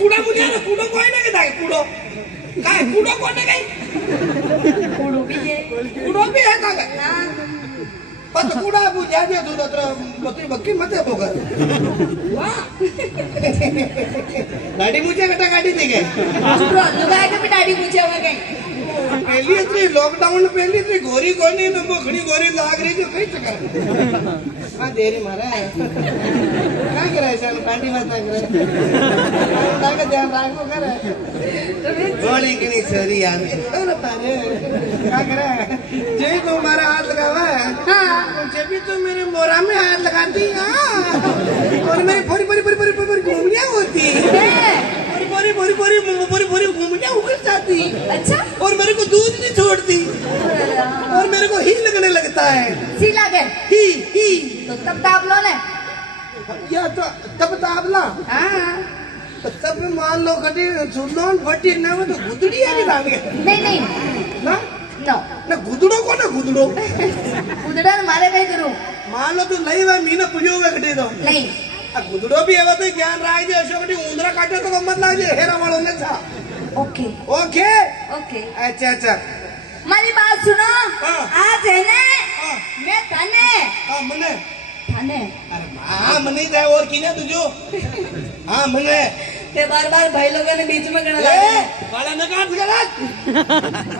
कुडा मुनिया ना कुडो कोई ना के दागे कुडो काय कुडो कोने काय कुडो भी है का पण कुडा बुझा दे तू तर बकरी बकरी मत है बोगर वाह दाढ़ी मुझे कटा काटी थी के चुप लुगाए के दाढ़ी मुझे हो गई पहली इतनी लॉकडाउन पहली इतनी गोरी कोनी तो घणी गोरी लाग रही जो कई चक्कर हां देरी मारा क्या करे सन कांडी मत करे ना का ध्यान रखो करे गोली किनी सरी यार ना पारे क्या करे जे तुम्हारा हाथ लगावा हां जब भी तुम मेरे मोरा में हाथ लगाती हां और मेरी भरी भरी भरी भरी भरी घूमनियां होती भरी भरी भरी भरी भरी घूमनियां उगल जाती अच्छा और मेरे को दूध नहीं छोड़ती और मेरे को ही लगने लगता है सी लगे ही तो तब दाबलो ने या तो तब ताबला हां तो तब मान लो कटी सुनोन फटी ना वो तो गुदड़ी है कि दागे नहीं ना नो ना गुदड़ो को ना गुदड़ो उधर मारे कहीं करूं मान लो तू नहीं वा मीना पुजो वे कटी तो नहीं गुदड़ो भी है तो ज्ञान राय जे अशोक कटी उंदरा काटे तो गम्मत लागे हेरा वालों ने था ओके ओके ओके अच्छा मारी बात सुनो हाँ। आज है ना हाँ। मैं थाने हां मने थाने अरे हां मने जाए और कीने तुझो हां मने ते बार भाई लोगों ने बीच में गणा ए वाला न काट गलत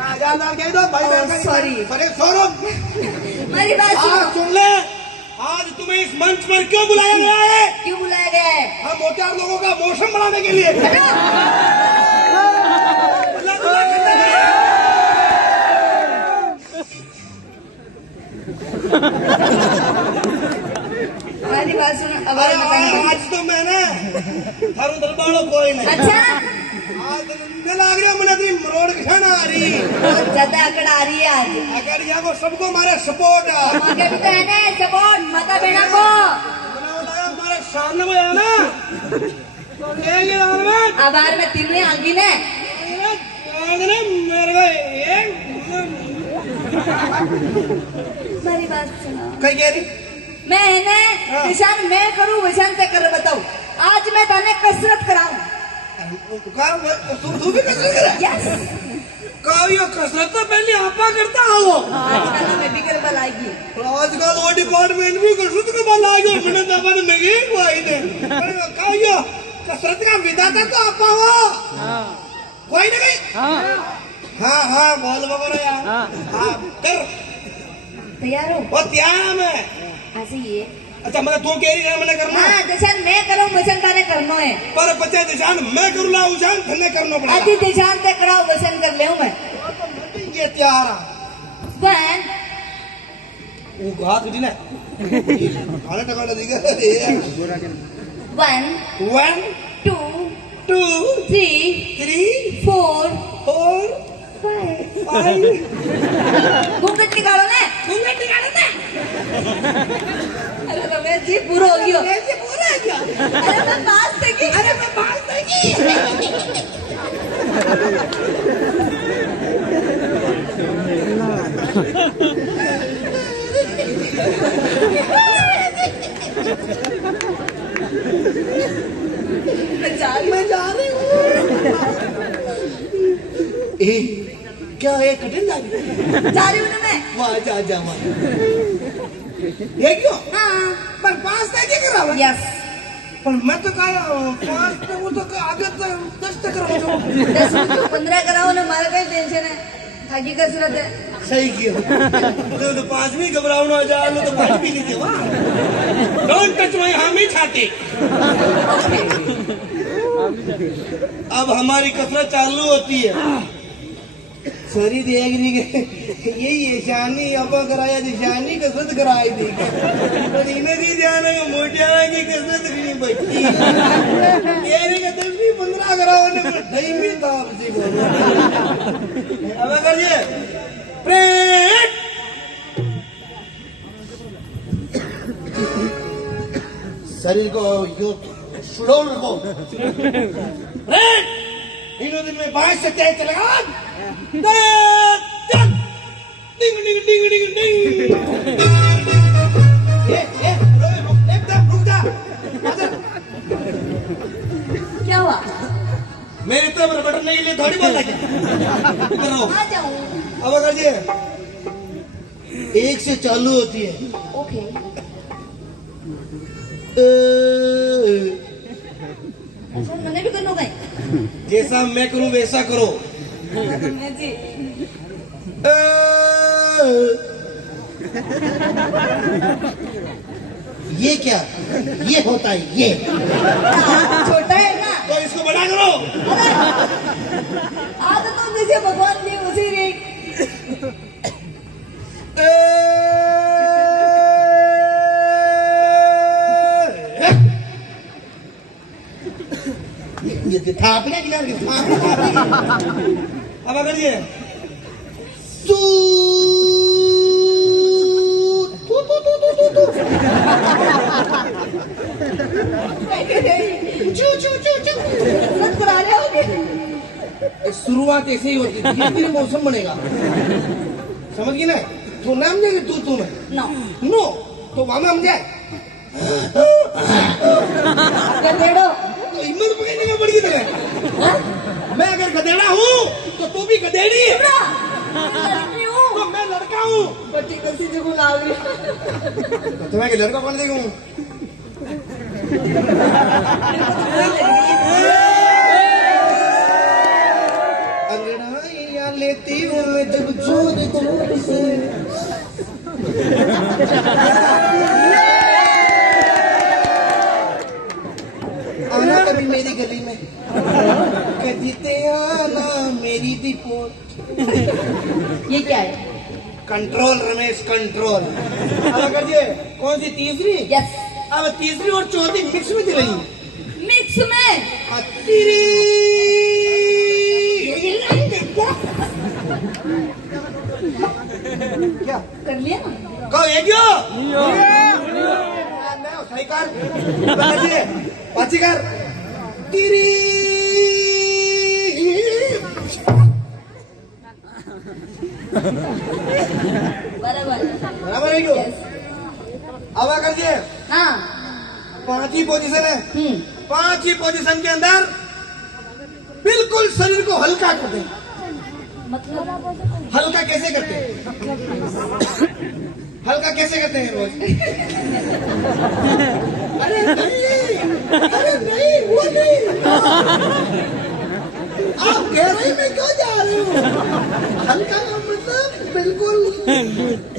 आजा ना कह दो भाई बहन का सॉरी अरे सौरभ मारी बात सुनो सुन ले आज तुम्हें इस मंच पर क्यों बुलाया गया है क्यों बुलाया गया है हम मोटार लोगों का मौसम बढ़ाने के लिए मारी बात सुनो अब आज तो मैंने थारू दरबारो कोई नहीं अच्छा आज न लाग रहा मुझे तेरी मरोड़ किसान आ रही बहुत ज्यादा अकड़ आ रही है आज अगर यहाँ को सबको हमारे सपोर्ट है मांगे भी तो है ना सपोर्ट माता बहना को मैंने बताया हमारे सामने में है ना तो लेंगे में आभार में तिमने आगी ने मेरे को एक मारी बात सुनो कहीं कह रही मैं है ना निशान मैं करूं वैशान से कर बताऊं आज मैं थाने कसरत कराऊं तू भी कसरत करे यस काव्य कसरत तो पहले आपा करता हो आजकल तो मैं भी कर बलाएगी आजकल वो डिपार्टमेंट भी कसरत के बल आ गया मैंने दबन में ही कोई ने काव्य कसरत का विधाता तो आपा हो कोई नहीं हाँ बोल बगरो यार हाँ कर तैयार हो वो तैयार मैं ऐसे ये अच्छा मतलब तू कह रही है मैंने करना हाँ दिशान मैं करूं वैशान थाने करनो है पर बच्चे दिशान मैं करूँ ला उशान थने करना पड़ेगा आदि दिशान से कराओ वैशान कर ले मैं ये तैयार है वन वो हाथ उठी ना खाने टकाना दिखे 1 2 2 3 3 4 4 5 घूंघट निकालो ना अरे मैं जी पूरा हो गया अरे मैं पास तक मैं जा रही हूँ क्या है कठिन जा रही हूँ ना मैं वाह जा वाह ये क्यों हाँ पर पास तक क्या करा यस पर मैं तो कहा 5 तक वो तो आगे तो 10 तक करा 10 तो 15 कराओ ना हमारा कहीं टेंशन है थाकी कसरत है सही किया तो 5 भी घबराओ ना जा लो तो 5 भी नहीं दे वाह डोंट टच माय हम ही छाती अब हमारी कसरत चालू होती है शरीर देख रही यही ईशानी अब कराया निशानी कसरत कराई थी पर इन्हें नहीं जाना मोटियाना की कसरत नहीं बची ये नहीं कहते 15 कराओ ने नहीं भी था आपसे बोलो अब करिए प्रेट शरीर को यो सुडौल रखो प्रेट तीनों दिन में 5 से तेज चलेगा डिंग डिंग डिंग डिंग डिंग क्या हुआ मेरी तरफ रबड़ने के लिए थोड़ी बोल रहा क्या करो। आ जाऊं। अब अगर जी 1 से चालू होती है। ओके। अच्छा मैंने भी करना कहीं। जैसा मैं करूं वैसा करो। तुमने जी। ये क्या ये होता है ये छोटा है ना। तो इसको बड़ा करो। आदत तो जैसे भगवान ने उसी रे। ये थापने की अब अगर ये तू मत करा रहे होगे। शुरुआत ऐसे ही होती है, धीरे धीरे मौसम बनेगा। समझ गई ना? तो नाम जाएगा तू में नो नो तो वहां में हम जाए गधेड़ो। तो हिम्मत पकड़ने का पड़ेगी तेरे। मैं अगर गधेड़ा हूँ तो तू भी गधेड़ी है। लड़की हूँ। तो मैं लड़का हूँ। बच्ची कैसी जगह लाग रही। तो मैं लड़का कौन देखूं? अंगड़ाइयाँ लेती हूँ मैं जब जोर जोर से। आना कभी मेरी गली में कहते आना मेरी रिपोर्ट। ये क्या है? Control Ramesh control. अब अगर ये कौन सी तीसरी? यस। अब तीसरी और चौथी मिक्स में चलेगी। मिक्स में। क्या कर लिया ना। कहो ये क्यों? सही कर पाची कर तीरी। बराबर। बराबर है क्यों? अब अगर ये हाँ। 5 ही पोजीशन है। 5 ही पोजीशन के अंदर बिल्कुल शरीर को हल्का करते हैं। मतलब हल्का कैसे करते हैं? हल्का कैसे करते हैं रोज? अरे नहीं वो नहीं। आप गहराई में क्यों जा रहे हो? हल्का का मतलब बिल्कुल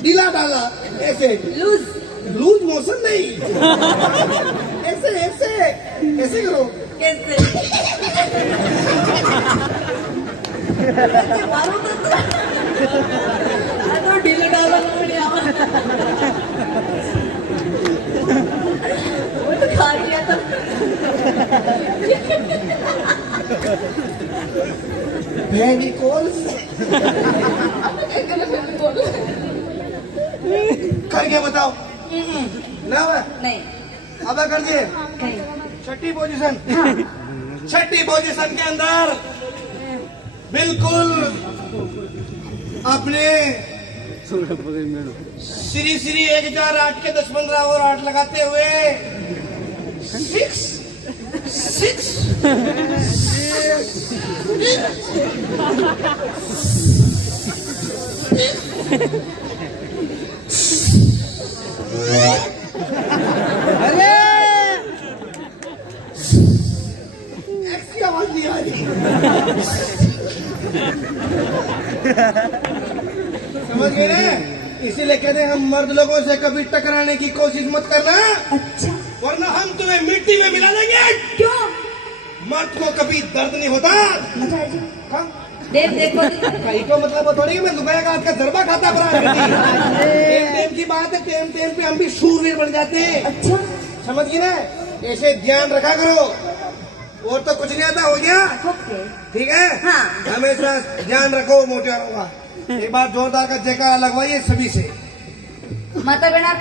ढीला डाला ऐसे लूज। लूज मोशन नहीं। ऐसे ऐसे ऐसे करो। कैसे? मारो तो ढीले डाला बढ़िया। वो तो खा गया था। करके बताओ। ना हुआ? नहीं। अब कर दिए कहीं। छठी पोजीशन। छठी पोजीशन के अंदर बिल्कुल अपने श्री श्री 1 4 8 के 10 15 और 8 लगाते हुए 6 अरे एक्स की आवाज नहीं आ रही। समझ गए ना? इसीलिए कहते हैं हम मर्द लोगों से कभी टकराने की कोशिश मत करना, अच्छा। वरना हम तुम्हें मिट्टी में मिला देंगे। क्यों? मर्द को कभी दर्द नहीं होता। मजा जी। हाँ? देखो कहीं को मतलब थोड़ी मैं दोपहर का का दरबा खाता बना। टेम की बात है, टेम पे हम भी शूरवीर बन जाते हैं। अच्छा। समझ गए ना? ऐसे ध्यान रखा करो। और तो कुछ नहीं आता, हो गया? ओके। ठीक है? हाँ। हमेशा ध्यान रखो मोटियारों का। एक बार जोरदार का जयकारा लगवाइए सभी से। माता बहना